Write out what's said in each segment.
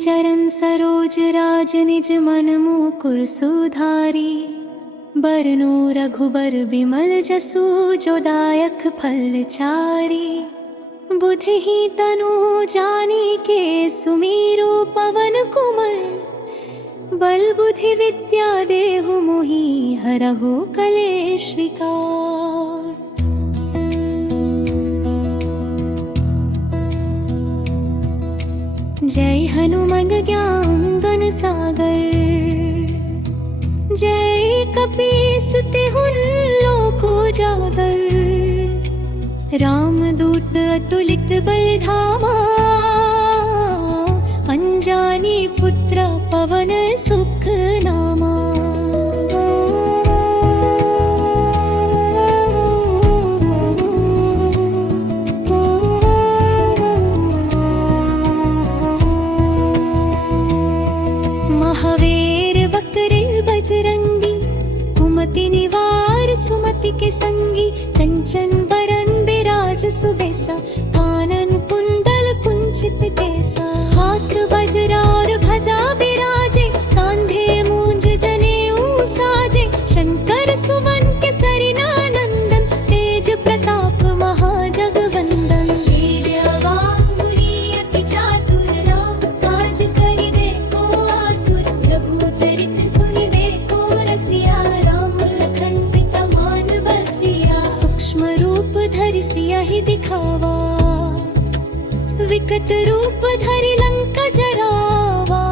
चरण सरोज राज निज मन मुकुर सुधारी। बरनो रघुबर बिमल जसु जो दायक फल चारी। बुद्धि तनु जानिके सुमीरु पवन कुमार। बल बुद्धि विद्या देहु मोहि हरहु कलेश विकार। जय हनुमंत ज्ञान गुण सागर। जय कपीस तिहुँ लोक उजागर। रामदूत अतुलित बल धामा। अंजानी पुत्र पवन सुख नामा। महावीर वक्र बजरंगी। कुमति निवार सुमति के संगी। कंचन बरन बिराज सुबेसा। कानन कुंडल कुंचित केसा। हाथ वज्र और ध्वजा बिराजे। कांधे मूंज जनेऊ साजे। शंकर सुवन केसरी नंदन। तेज प्रताप महाजगवंदन। वीर्यवान गुणी अति चातुर। राम काज करिबे को आतुर। प्रभु चरित्र सुनिबे को रसिया। राम लखन सीता मान बसिया। सूक्ष्म रूप धरि सियहि दिखावा। विकट रूप धरि लंका जरावा।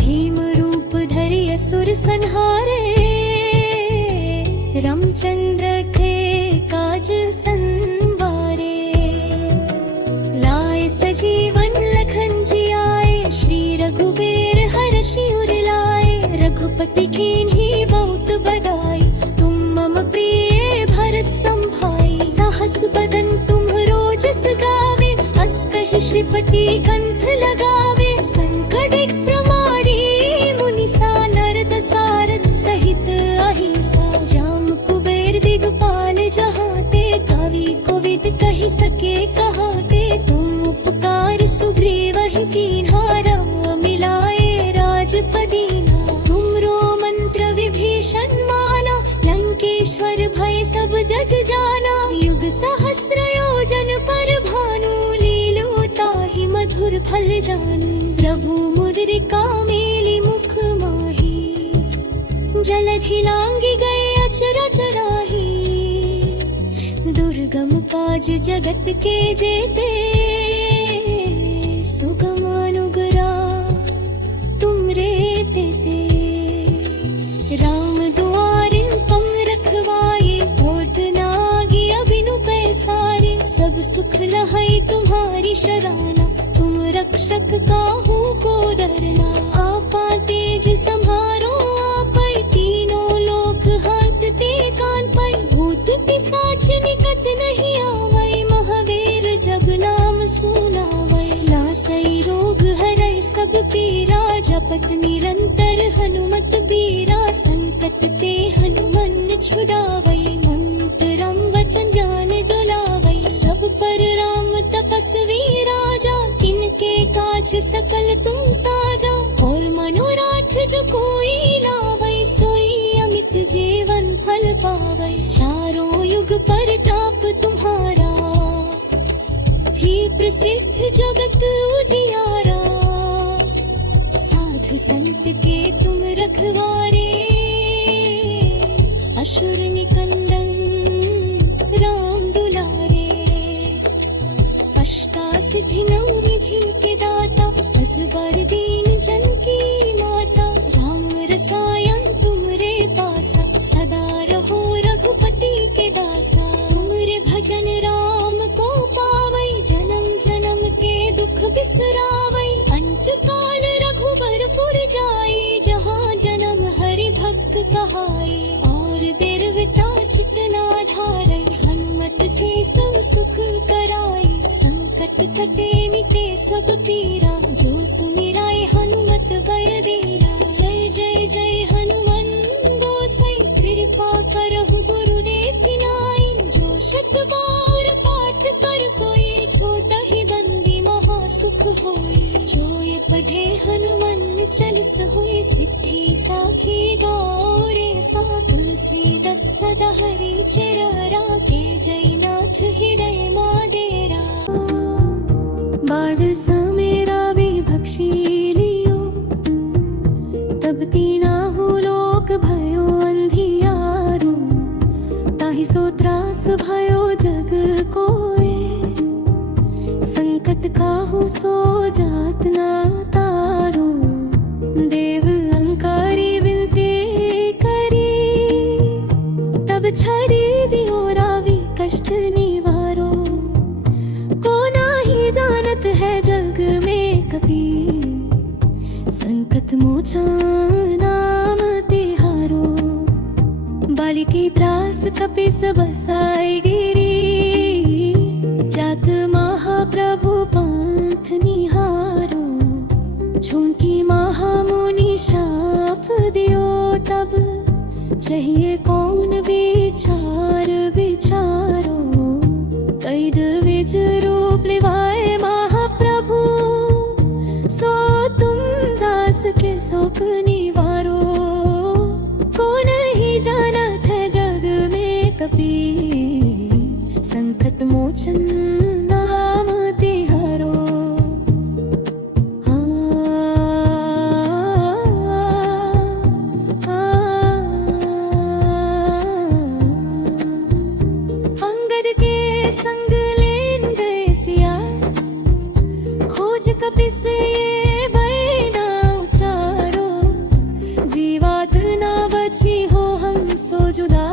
भीम रूप धरि असुर संहारे। रामचंद्र के काज संवारे। लाए सजीवन लखन जियाए। श्री रघुबीर हरषि उर लाए। रघुपति कीन्ही बहुत बड़ाई। तुम मम प्रिय भरत संभाई। सहस बदन तुम्हरो जस गावे। अस कहि श्रीपति कंठ लगावे। संकट प्रमाणी मुनिसा। नरद सारद सहित अहिंसा। जाम कुबेर दिगपाल जहाते। कवि कोविद कहि सके कहाते। तुम उपकार सुग्रीवहि कीन्हा। राम मिलाए राजपदीना। तुमरो मंत्र विभीषण माना। लंकेश्वर भय सब जग जाना। युग सहस्र योजन पर भानु। लीलो ताहि मधुर फल जानू। प्रभु मुद्रिका मेलि मुख माही। जलधि लांघि गए अचरज राही। दुर्गम काज जगत के जेते। सुगम अनुग्रह तुमरे तेते। राम दुआरिन पम रखवाए। होत न आज्ञा बिनु पैसारे। सब सुख लहै तुम्हारी शराना। तुम रक्षक काहू को डरना। आपा तेज सम्हारो आपै। तीनों लोक हांकते कान पै। भूत पिशाच निकट नहीं आवै। महावीर जब नाम सुनावै। नासै रोग हरै सब पीरा। जपत निरंतर हनुमत बीरा। संकट ते हनुमान छुड़ावै। मंत्र राम वचन जान जो लावै। सब पर राम तपस्वी राजा। तिनके काज सकल तुम साजा। और मनोराथ जो कोई लावै। सोई अमित जीवन फल पावै। चारों युग पर ताप तुम्हारा। ही प्रसिद्ध जगत उजियारा। साधु संत के तुम रखवारे। असुर निकंदन राम दुलारे। अष्टासिद्धि नवनिधि के दाता। असबर दीन जन की माता। राम रसायन तुमरे पासा। सदा रहो रघुपति के दासा। तुमरे भजन राम को पावै। जन्म जन्म के दुख बिसरावै। अंत काल रघुबर पुर जाई। जहाँ जन्म हरि भक्त कहाई। और दिरविता चित न धारै। हनुमत से सब सुख कराई। संकट कटे मिटे सब पीरा। जो सुमिराय हनुमत बल बीरा। जय जय जय हनुमान गोसाई। कृपा करहु गुरुदेव की नाई। जो शत बार पाठ कर कोई। छोटा ही बंदी महा सुख होई। जो ये पढ़े हनुमान चालीस होई, सिद्धि साखी गौरे सा। तुलसीदास सदा हरि चिररा, के जयनाथ हृदय माडेरा। बाढ़ समेरा विभक्षी लियो, तब तीना हो लोक भयो अंधियारो। ताहि सो त्रास भयो जग कोए, संकट काहू सो जात ना तारो। देव अंकारी विनती करी, तब छड़ी दियो रावि कष्ट निवारो। को नाही जानत है जग में कपि, संकट मोचन नाम तिहारो। बालिकी त्रास कपि सब बसाई गिरी, जात महाप्रभु पंथ निहारो। झुमकी महामुनि शाप दियो तब, चाहिए कौन विचार विचारो। कैद विज रूप लिवाए महाप्रभु, सो तुम दास के शोक निवारो। को नहीं जानत है जग में कपि, संकट मोचन नाम तिहारो। अंगद के संग लेन गए सिया, खोज कपिस ये बैना उचारो। जीवात ना बची हो हम सो जुदा,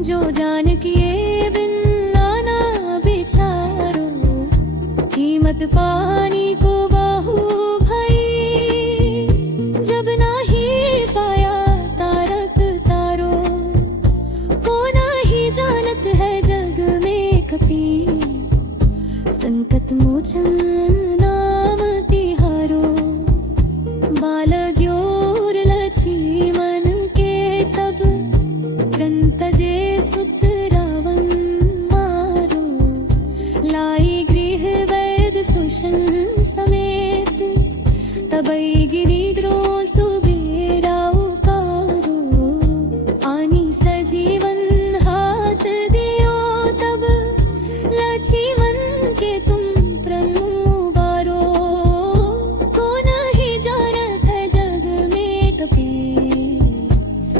जो जान किए बिन नाना बिचारो। कीमत पानी को बाहु भई, जब नाही पाया तारक तारो। को नाही जानत है जग में कपि, संकट मोचन नाम तिहारो। बाल ग्योर लछी मन के तब, ग्रंथजे सुत रावण मारो। लाई गृह वैद सुशन समेत, तबै गिरिद्रो सुबेरा उतारो। आनी सजीवन हाथ दियो तब, लक्ष्मण के तुम प्रण उबारो। को नहीं जानत है जग में कपि,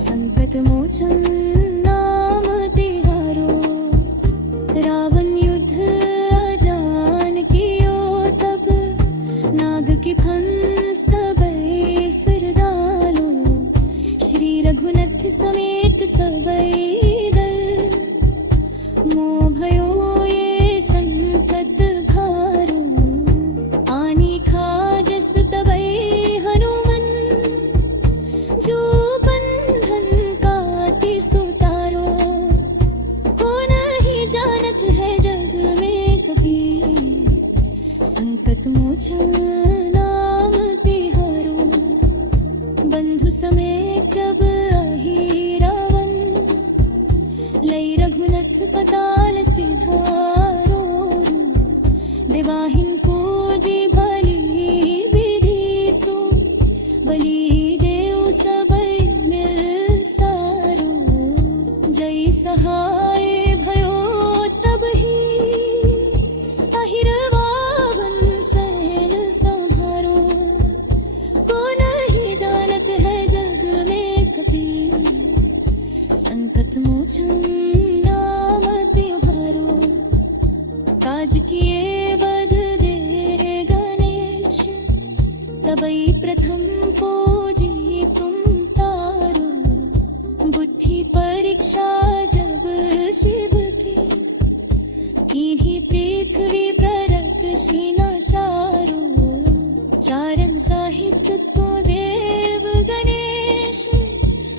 संकट मोचन नाम तिहारो। रावण युद्ध अजान कियो तब, नाग की फंस सबई सिर डालो। श्री रघुनाथ समेत सबई दल, मोह भयो ये संकट भारो। आनी खाजस तबई हनुमन, जो बंधन काति सुतारो। को नहीं जानत है जग में कपि, संकट मोचन नाम तिहारो। बंधु समेत जब आहि रावण, लई रघुनाथ पताल सिधारो। देवाहिन पूजी भली विधि सो, बलि देव सबई मिल सारो। जय सहाय भयो तब ही, अहिर वावन सैन संभारो। को नहीं जानत है जग में कपि, संकट मोचन नाम तिहारो। काज किए बद देर गणेश, तबई प्रथम पूजी तुम तारो। बुद्धि परीक्षा जब शिव की, कीन्ही पृथ्वी प्ररक शीना चारो। चारण साहित्य तो देव गणेश,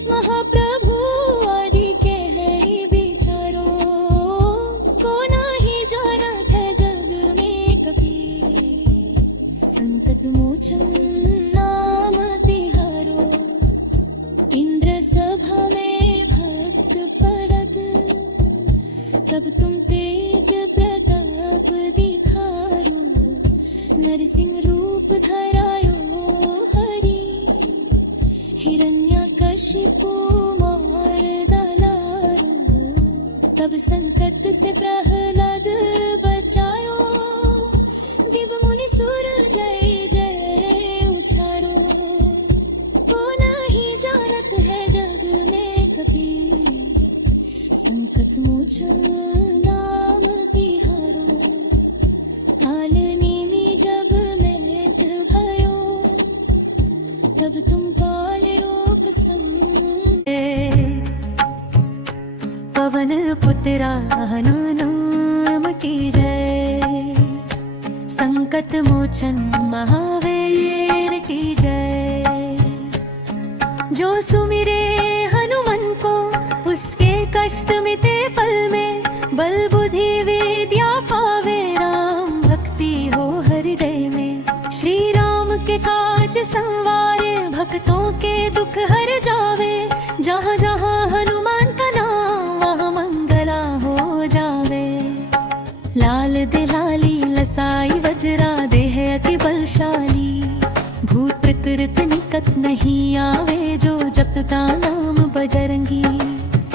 महाप्रभु आदि के है विचारो। को नाही जानत है जग में कपि, संकट मोचन नाम तिहारो। इंद्र सभा में भक्त पड़त, तब तुम तेज प्रताप दिखारो। रूप धरायो हरी, हिरण्यकशिपु मार डालारो, तब संकट से प्रहलाद बचायो, दिव मुनि सुर जय जय उचारो, को नहीं जानत है जग में कभी, संकट मोचन नाम तिहारो, कालनेमी जग में भयो, तब तुम काल रोक संग। पवन पुत्रा हनुमान की जय, संकट मोचन महावीर की जय। जो सुमिरे हनुमान को उसके कष्ट मिटे पल में, बल बुद्धि विद्या पावे, राम भक्ति हो हृदय में। श्री राम के काज संवारे, भक्तों के दुख हर जावे, जहाँ जहाँ हनुमान का नाम वहाँ मंगला हो जावे। लाल दिलाली लसाई वज्रा देह अति बलशाली, भूत प्रेत निकट नहीं आवे, जो जपता नाम बजरंगी।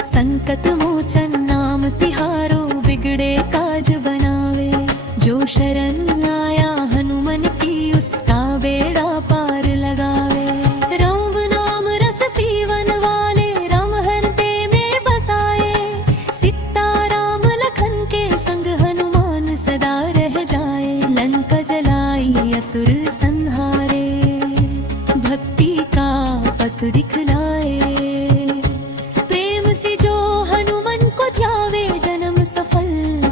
संकट मोचन नाम तिहारो, बिगड़े काज बनावे, जो शरण आया हनुमान की उसका बेड़ा पार लगावे। राम नाम रस पीवन वाले, राम हृदय में बसाए, सीता राम लखन के संग हनुमान सदा रह जाए। लंका जलाई असुर संहारे, भक्ति का पथ दिखलाए, प्रेम से जो हनुमान को ध्यावे, जन्म सफल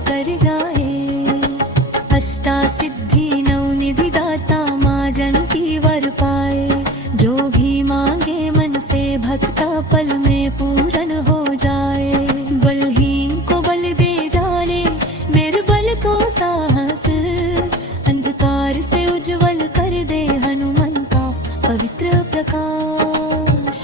कर जाए। अष्टा सिद्धि नवनिधि दाता, माँ जानकी वर पाए, जो भी मांगे मन से भक्ता पल में पूरन हो जाए। बलहीन को बल दे जाने, निर्बल को साहस, अंधकार से उज्जवल कर दे हनुमान का पवित्र प्रकाश।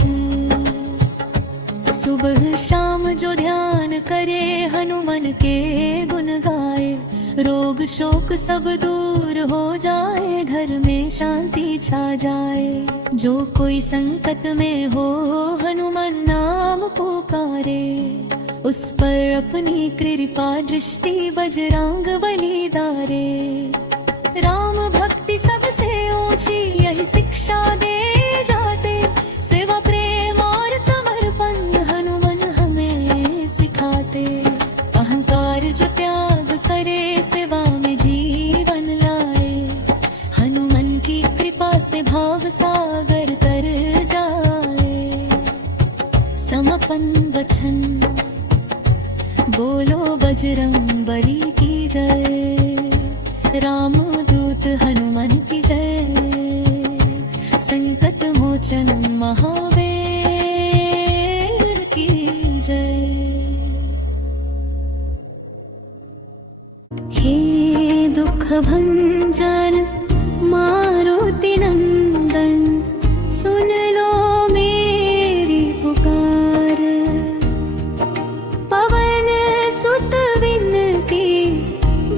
सुबह शाम जो ध्यान करे, हनुमान के गुण गाए, रोग शोक सब दूर हो जाए, घर में शांति छा जाए। जो कोई संकट में हो हनुमान नाम पुकारे, उस पर अपनी कृपा दृष्टि बजरंग बली डारे। राम भक्ति सबसे ऊंची यही शिक्षा दे जाते, सेवा प्रेम और समर्पण हनुमान हमें सिखाते। अहंकार जो त्याग करे, सेवा में जीवन लाए, हनुमान की कृपा से भाव सागर तर जाए। समपन वचन बोलो बजरंग बली की जय, राम दूत हनुमान की जय, संकट मोचन महावीर की जय। हे दुख भंजन मारुति नंदन, सुन लो मेरी पुकार, पवन सुत विनती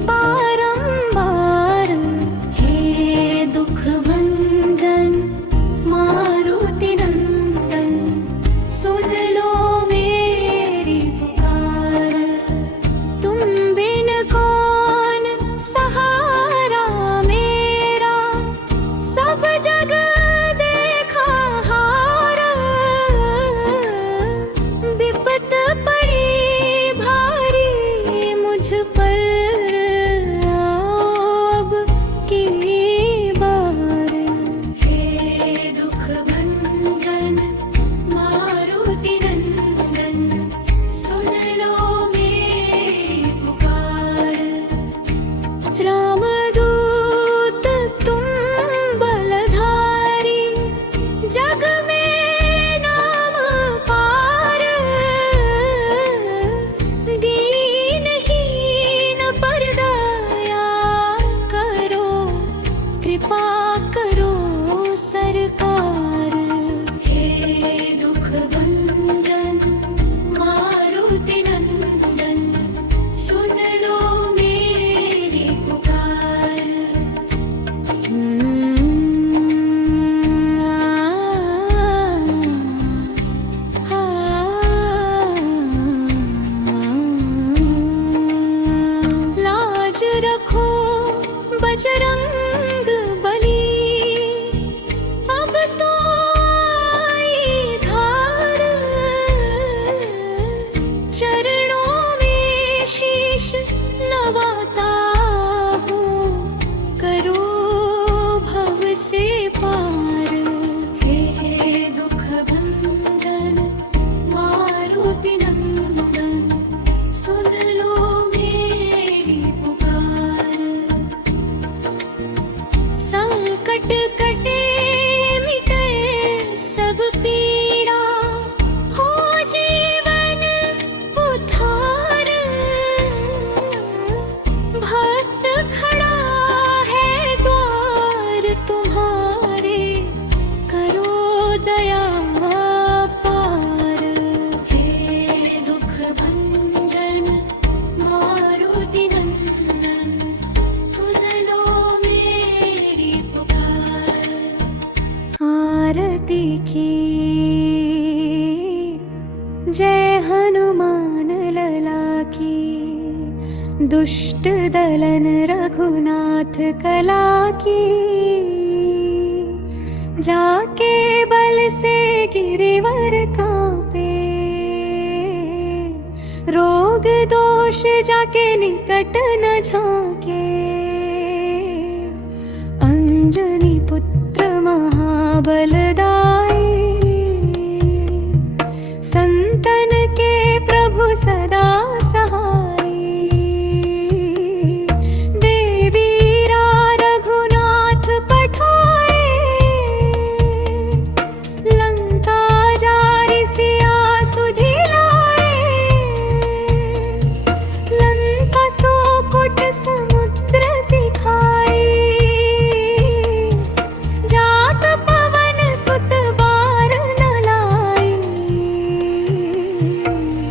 बारंबार। हे दुख भंजन मारुति नंदन, सुन लो मेरी पुकार, तुम बिन कौन सहारा मेरा, सब जग देखा हार। विपत पड़ी भारी मुझ पर, अब की बार। हे दुख भंजन मारुति नंदन, सुन लो मेरी पुकार, राम दूत तुम बलधारी, जग में नाम पार। दीनहीन पर दया करो, कृपा करो सरकार। हे दुख भंजन मारुति नंदन, सुन लो मेरी पुकार। संकट कटे मिटे सब पीड़ा, हो जीवन उद्धार। भक्त खड़ा है द्वार तुम्हारे, करो दया पार। हे दुख भंजन मारुति नंदन, सुन लो मेरी पुकार। आरती की जय हनुमान लला की, दुष्ट दलन रघुनाथ कला की। जाके बल से गिरिवर कांपे, रोग दोष जाके निकट न झांके। अंजनी पुत्र महाबलदाई, संतन के प्रभु सदा सहाय। देवीरा रघुनाथ पठाए, लंका जारि सिया सुधि लाए। लंका सोकुट समुद्र सिखाए, जात पवन सुत बार न लाए।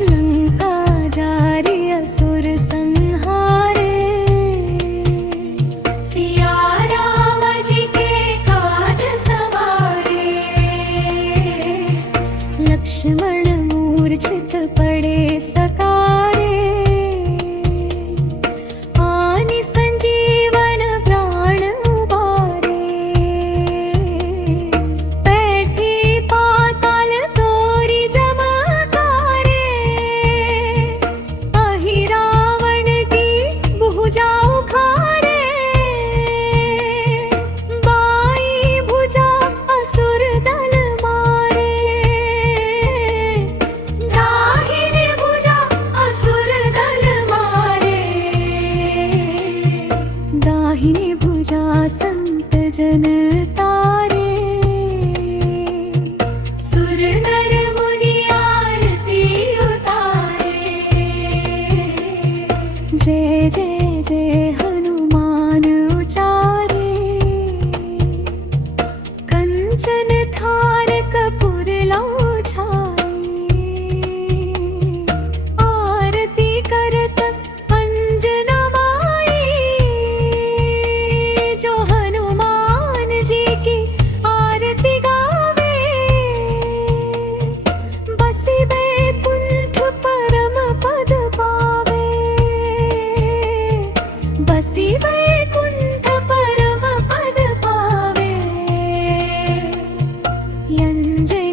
लंका जारि असुर संहारे, सिया राम जी के काज सवारे। लक्ष्मण मूर्छित पड़े सकारे, आनि संजीवन प्राण उबारे। बैठी पाताल तोरी जमकारे, अहि रावण की भुजा उखाड़े। बाई भुजा असुर दल मारे, दाहिनी भुजा असुर दल मारे। दाहिनी भुजा संत जन तारे, सुर नर मुनि आरती उतारे। जय जय जय हनुमान उचारे, कंचन थार कपूर लो छाए। आरती करत अंजना माई, जो हनुमान जी की आरती गावे। बसी वैकुंठ परम पद पावे, बसी वैकुंठ परम पद पावे। यंजनी